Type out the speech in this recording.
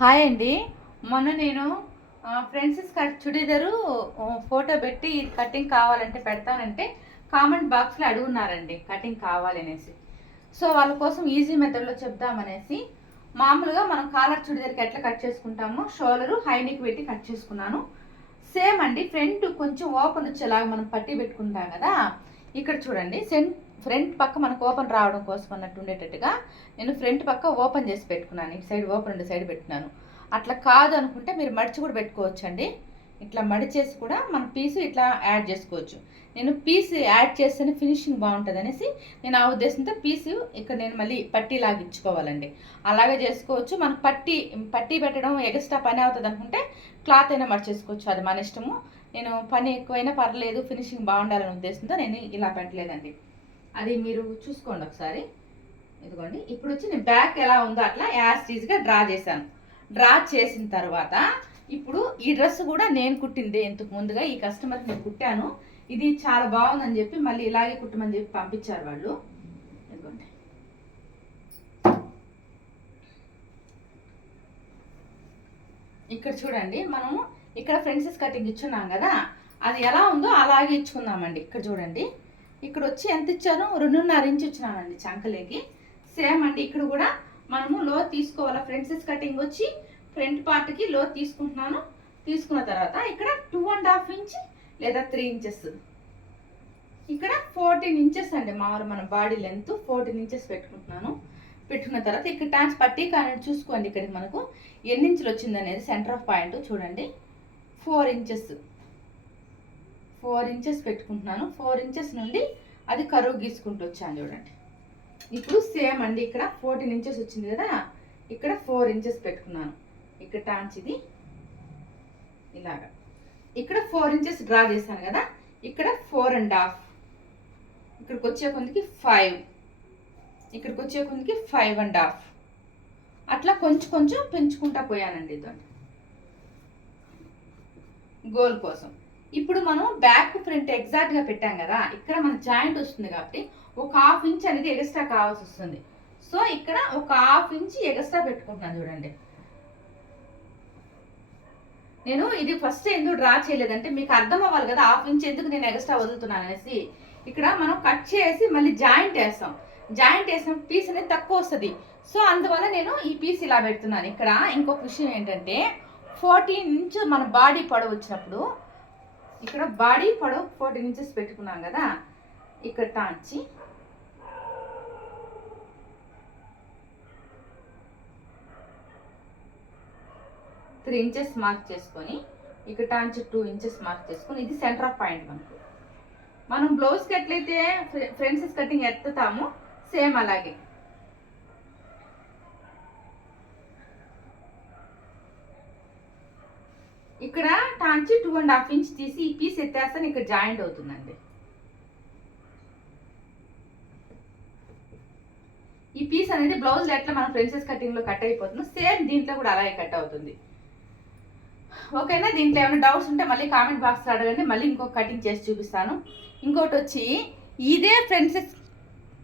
Hi అండి. మొన్న నేను ఫ్రెండ్స్ కట్ చుడీదారు ఫోటో పెట్టి ఇది కటింగ్ కావాలంటే పెడతానంటే కామెంట్ బాక్స్లో అడుగున్నారండి కటింగ్ కావాలనేసి. సో వాళ్ళ కోసం ఈజీ మెథడ్లో చెప్దామనేసి మామూలుగా మనం కాలర్ చుడీదార్కి ఎట్లా కట్ చేసుకుంటామో షోల్డరు హైనీకి పెట్టి కట్ చేసుకున్నాను. సేమ్ అండి, ఫ్రంట్ కొంచెం ఓపెన్ వచ్చేలాగా మనం పట్టి పెట్టుకుంటాం కదా. ఇక్కడ చూడండి, ఫ్రంట్ పక్క మనకు ఓపెన్ రావడం కోసం అన్నట్టు ఉండేటట్టుగా నేను ఫ్రంట్ పక్క ఓపెన్ చేసి పెట్టుకున్నాను. ఇటు సైడ్ ఓపెన్ ఉండే సైడ్ పెట్టినాను. అట్లా కాదు అనుకుంటే మీరు మడిచి కూడా పెట్టుకోవచ్చండి. ఇట్లా మడిచేసి కూడా మన పీసు ఇట్లా యాడ్ చేసుకోవచ్చు. నేను పీస్ యాడ్ చేస్తేనే ఫినిషింగ్ బాగుంటుంది అనేసి నేను ఆ ఉద్దేశంతో పీసు ఇక్కడ నేను మళ్ళీ పట్టీ లాగించుకోవాలండి. అలాగే చేసుకోవచ్చు. మనకు పట్టీ పెట్టడం ఎక్స్ట్రా పని అవుతుంది అనుకుంటే క్లాత్ అయినా మడిచేసుకోవచ్చు, అది మన ఇష్టము. నేను పని ఎక్కువైనా పర్లేదు, ఫినిషింగ్ బాగుండాలనే ఉద్దేశంతో నేను ఇలా పెట్టలేదండి. అది మీరు చూసుకోండి ఒకసారి. ఇదిగోండి, ఇప్పుడు వచ్చి నేను బ్యాక్ ఎలా ఉందో అట్లా యాస్టీజ్గా డ్రా చేశాను. డ్రా చేసిన తర్వాత ఇప్పుడు ఈ డ్రెస్ కూడా నేను కుట్టిందే. ఇంతకు ముందుగా ఈ కస్టమర్కి నేను కుట్టాను. ఇది చాలా బాగుందని చెప్పి మళ్ళీ ఇలాగే కుట్టమని చెప్పి పంపించారు వాళ్ళు. ఇదిగోండి, ఇక్కడ చూడండి, మనము ఇక్కడ ఫ్రెండ్సెస్ కటింగ్ ఇచ్చున్నాం కదా, అది ఎలా ఉందో అలాగే ఇచ్చుకుందామండి. ఇక్కడ చూడండి, ఇక్కడ వచ్చి ఎంత ఇచ్చాను, 2.5 ఇంచు ఇచ్చినానండి చంకలేకి. సేమ్ అండి, ఇక్కడ కూడా మనము లో తీసుకోవాలా. ఫ్రెండ్సెస్ కటింగ్ వచ్చి ఫ్రంట్ పార్ట్కి లో తీసుకుంటున్నాను. తీసుకున్న తర్వాత ఇక్కడ 2.5 ఇంచ్ లేదా 3 ఇంచెస్, ఇక్కడ 14 ఇంచెస్ అండి. మామూలు మన బాడీ లెంత్ 14 ఇంచెస్ పెట్టుకుంటున్నాను. పెట్టుకున్న తర్వాత ఇక్కడ టాన్స్ పట్టీ కానీ చూసుకోండి, ఇక్కడికి మనకు ఎన్ని ఇంచులు వచ్చింది అనేది సెంటర్ ఆఫ్ పాయింట్ చూడండి. 4 ఇంచెస్, 4 ఇంచెస్ పెట్టుకుంటున్నాను. 4 ఇంచెస్ నుండి అది కరువు గీసుకుంటూ వచ్చాను చూడండి. ఇప్పుడు సేమ్ అండి, ఇక్కడ 14 ఇంచెస్ వచ్చింది కదా, ఇక్కడ 4 ఇంచెస్ పెట్టుకున్నాను. ఇక్కడ టాన్స్ ఇది ఇలాగా, ఇక్కడ 4 ఇంచెస్ డ్రా చేశాను కదా, ఇక్కడ 4.5, ఇక్కడికి వచ్చే కొందికి 5, ఇక్కడికి వచ్చే కొందికి 5.5, అట్లా కొంచెం కొంచెం పెంచుకుంటా పోయానండి ఇదండి గోల్ కోసం. ఇప్పుడు మనం బ్యాక్ ఫ్రంట్ ఎగ్జాక్ట్గా పెట్టాం కదా, ఇక్కడ మన జాయింట్ వస్తుంది కాబట్టి ఒక 1/2 ఇంచ్ అనేది ఎక్స్ట్రా కావాల్సి వస్తుంది. సో ఇక్కడ ఒక 1/2 ఇంచ్ ఎక్స్ట్రా పెట్టుకుంటున్నాను చూడండి. నేను ఇది ఫస్ట్ ఎందుకు డ్రా చేయలేదంటే మీకు అర్థం అవ్వాలి కదా, 1/2 ఇంచ్ ఎందుకు నేను ఎక్స్ట్రా వదులుతున్నాను అనేసి. ఇక్కడ మనం కట్ చేసి మళ్ళీ జాయింట్ వేస్తాం. జాయింట్ వేసిన పీస్ అనేది తక్కువ వస్తుంది. సో అందువల్ల నేను ఈ పీస్ ఇలా పెడుతున్నాను. ఇక్కడ ఇంకొక విషయం ఏంటంటే 14 ఇంచ్ మన బాడీ పొడవు వచ్చినప్పుడు, ఇక్కడ బాడీ పొడవు 14 ఇంచెస్ పెట్టుకున్నాం కదా, ఇక్కడ టాంచి 3 ఇంచెస్ మార్క్ చేసుకొని, ఇక్కడ టాంచి 2 ఇంచెస్ మార్క్ చేసుకొని, ఇది సెంటర్ ఆఫ్ పాయింట్ మనకు. మనం బ్లౌజ్కి ఎట్లయితే ఫ్రెండ్సెస్ కటింగ్ ఎత్తుతామో సేమ్ అలాగే. ఇక్కడ టాంచి 2.5 ఇంచ్ తీసి ఈ పీస్ ఎత్తేస్తాను, ఇక్కడ జాయింట్ అవుతుందండి. ఈ పీస్ అనేది బ్లౌజ్ ఎట్లా మనం ఫ్రెండ్సెస్ కటింగ్లో కట్ అయిపోతుందో సేమ్ దీంట్లో కూడా అలాగే కట్ అవుతుంది. ఓకేనా? దీంట్లో ఏమైనా డౌట్స్ ఉంటే మళ్ళీ కామెంట్ బాక్స్లో అడగండి, మళ్ళీ ఇంకొక కటింగ్ చేసి చూపిస్తాను. ఇంకోటి వచ్చి ఇదే ఫ్రెండ్సెస్